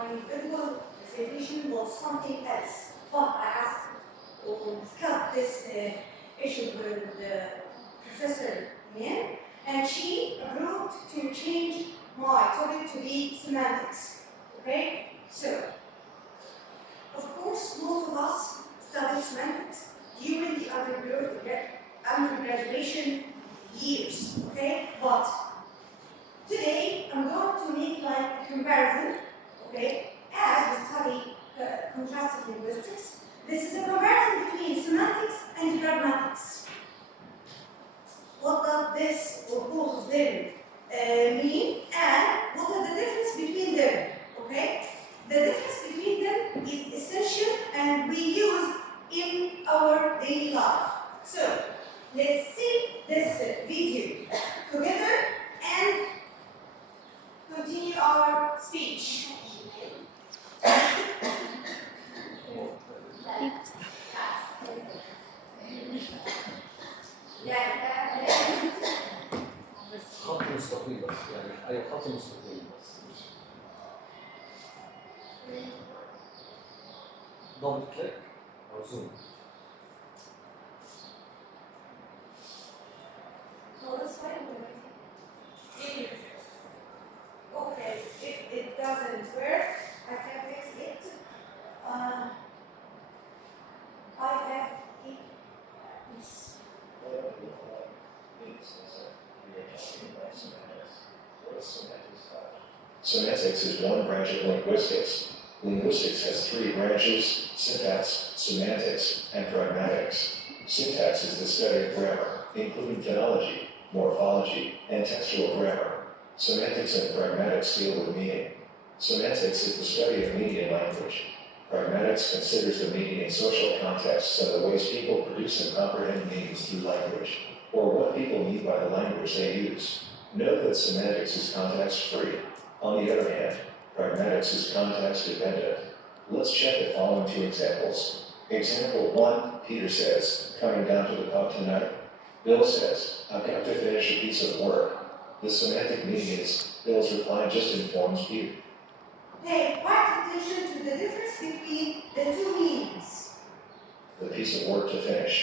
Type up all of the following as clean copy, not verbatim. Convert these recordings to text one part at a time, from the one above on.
my individual presentation was something else. But I asked or discussed this issue with Professor Min, and she approved to change my topic to be semantics. Okay? So, of course, most of us studied semantics during the undergraduation years. Okay? But today, I'm going to make like a comparison, okay, as we study contrastive linguistics. This is a comparison between semantics and pragmatics. What does this or both of them mean, and what are the difference between them, okay? The difference between them is essential and we use in our daily life. So, let's see this video together and continue our speech. خط مستقيم بس يعني أي خط مستقيم بس دبل كليك أو زوم. Okay, if it doesn't work, I can fix it. I have this. Semantics is one branch of linguistics. Linguistics has three branches: syntax, semantics, and pragmatics. Syntax is the study of grammar, including phonology, morphology, and textual grammar. Semantics and pragmatics deal with meaning. Semantics is the study of meaning in language. Pragmatics considers the meaning in social contexts and the ways people produce and comprehend meanings through language, or what people mean by the language they use. Note that semantics is context-free. On the other hand, pragmatics is context-dependent. Let's check the following two examples. Example 1, Peter says, "Coming down to the pub tonight?" Bill says, "I've got to finish a piece of work." The semantic meaning is, Bill's reply just informs Peter. Pay quite attention to the difference between the two meanings. The piece of work to finish.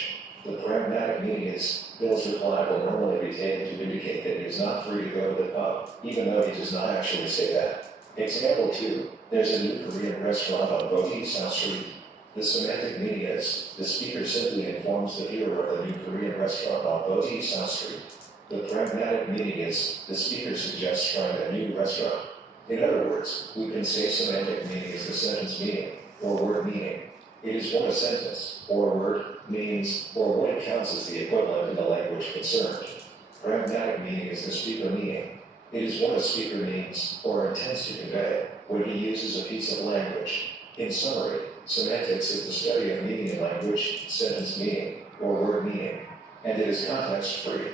The pragmatic meaning is, Bill's reply will normally be taken to indicate that he is not free to go to the pub, even though he does not actually say that. Example 2, there's a new Korean restaurant on Boji South Street. The semantic meaning is, the speaker simply informs the viewer of the new Korean restaurant on Boji South Street. The pragmatic meaning is, the speaker suggests trying a new restaurant. In other words, we can say semantic meaning is the sentence meaning, or word meaning. It is what a sentence, or word, means, or what it counts as the equivalent in the language concerned. Pragmatic meaning is the speaker meaning. It is what a speaker means, or intends to convey, when he uses a piece of language. In summary, semantics is the study of meaning in language, sentence meaning, or word meaning, and it is context-free.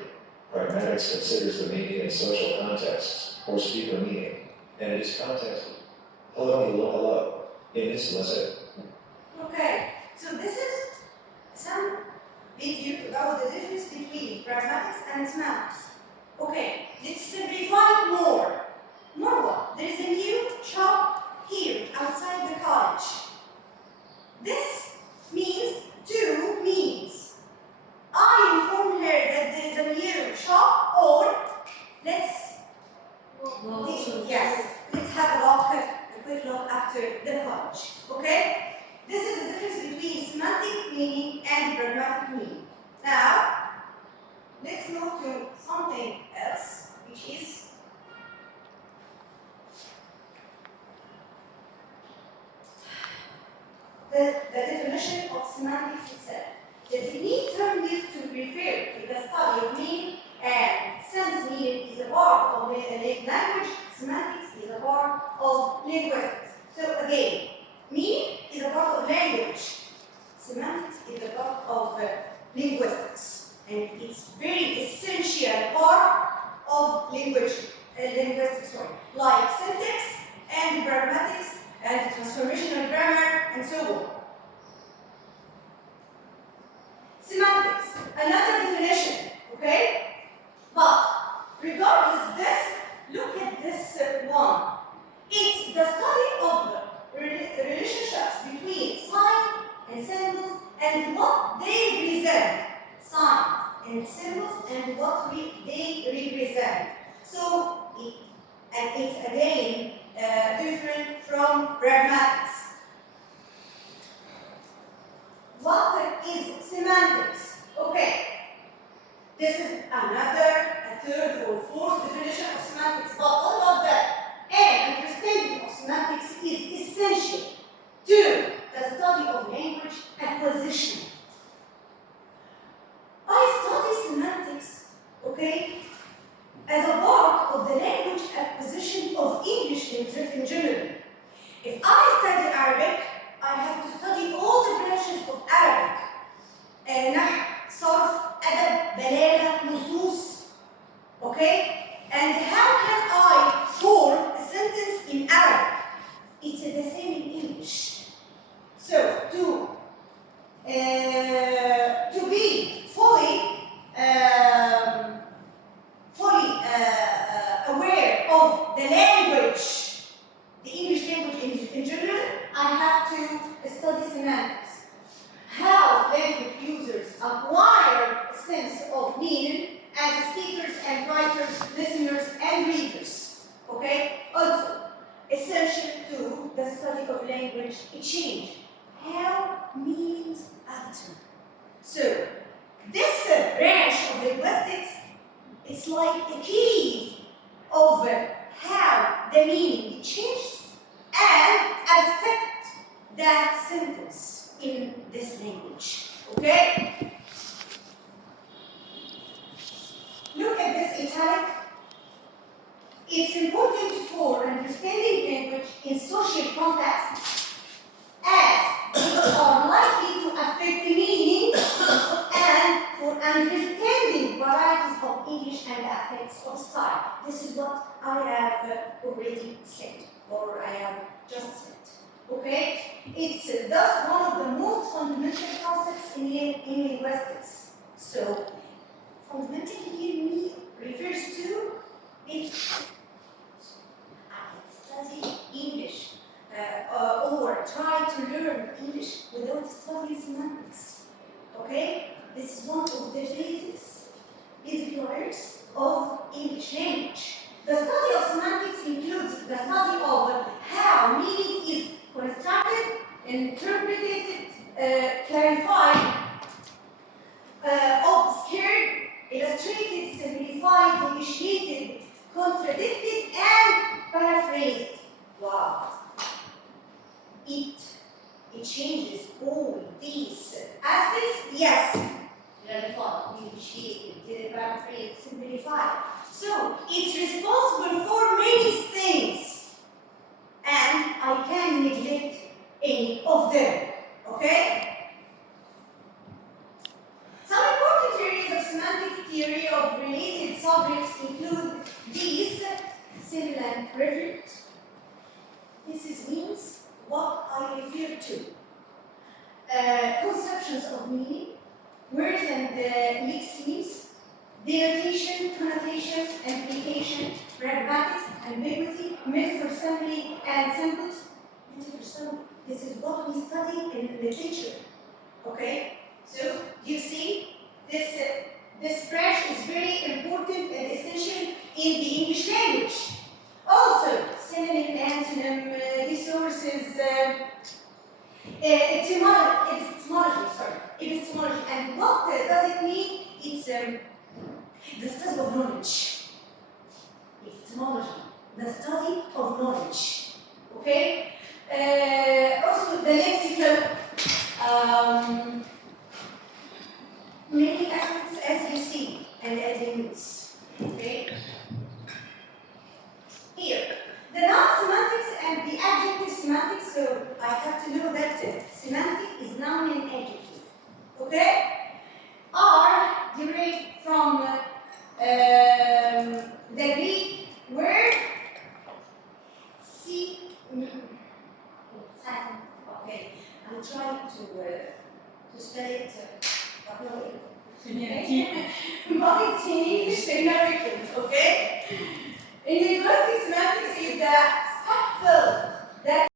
Pragmatics considers the meaning in social contexts, or speaker meaning, and it is context. Hello. In this lesson. Okay, so this is some video about the difference between pragmatics and semantics. Okay, let's simplify it more. Marwa, there is a new shop here outside the college. This means two means. I inform her that there is a new shop, or let's have a quick look after the college. Okay? This is the difference between semantic meaning and pragmatic meaning. Now, let's move to something else, which is the definition of semantics itself. The technique term used to refer to the study of meaning and sense meaning is a part of language, semantics is a part of linguistics. So again, meaning is a part of language, semantics is a part of linguistics, and it's very essential part of linguistics, like syntax and pragmatics and transformational grammar and so on. Semantics, another definition, okay? But regardless this, look at this one. It's the study of and symbols and what they represent. Signs and symbols and what they represent. So, it's again different from pragmatics. What is semantics? Okay, this is a third or fourth definition of semantics, but what about that? And understanding of semantics is essential to the study of language acquisition. I study semantics, okay, as a part of the language acquisition of English in general. If I study Arabic, I have to study all the branches of Arabic. نحو, صرف, أدب, بلاغة, نصوص. Okay? And how can I form a sentence in Arabic? It's the same in English. So, to be fully aware of the language, the English language in general, I have to study semantics. How language users acquire a sense of meaning as speakers and writers, listeners and readers. Okay? Also, essential to the study of language change. How meanings alter. So, this branch of linguistics is like the key of how the meaning changes and affect that sentence in this language. Okay? Look at this italic. It's important for understanding language in social contexts as these are likely to affect the meaning and for understanding varieties of English and effects of style. This is what I have already said, or I have just said. Okay? It's thus one of the most fundamental concepts in linguistics. So, fundamental here refers to if I study English or try to learn English without studying semantics. Okay? This is one of the basic pillars of English language. The study of semantics includes the study of how meaning is constructed, interpreted, clarified, obscured, illustrated, simplified, initiated, contradicted, and paraphrased. Wow. It changes all these aspects. Yes. Clarified, initiated, paraphrased, simplified. So, it's responsible for many things. And I can neglect any of them. Okay? Some important areas of semantic theory of related subjects include these: similar rhetoric. This means what I refer to. Conceptions of meaning, words and leximes, denotation, connotation, implication, pragmatics, ambiguity, metaphor, simile, and symbols. Metaphor, symbol. This is what we study in literature. Okay? So, you see, this branch is very important and essential in the English language. Also, synonym, antonym, resources, epistemology. And what does it mean? It's the study of knowledge. Epistemology, the study of knowledge. Okay? Also, the lexical. Many aspects as you see and as you use. Okay? Here, the noun semantics and the adjective semantics, so I have to know that semantic is noun and adjective. Okay? Are derived from the Greek word okay, I'm trying to spell it. But it's in English significant, okay? In linguistics, semantics is the subtle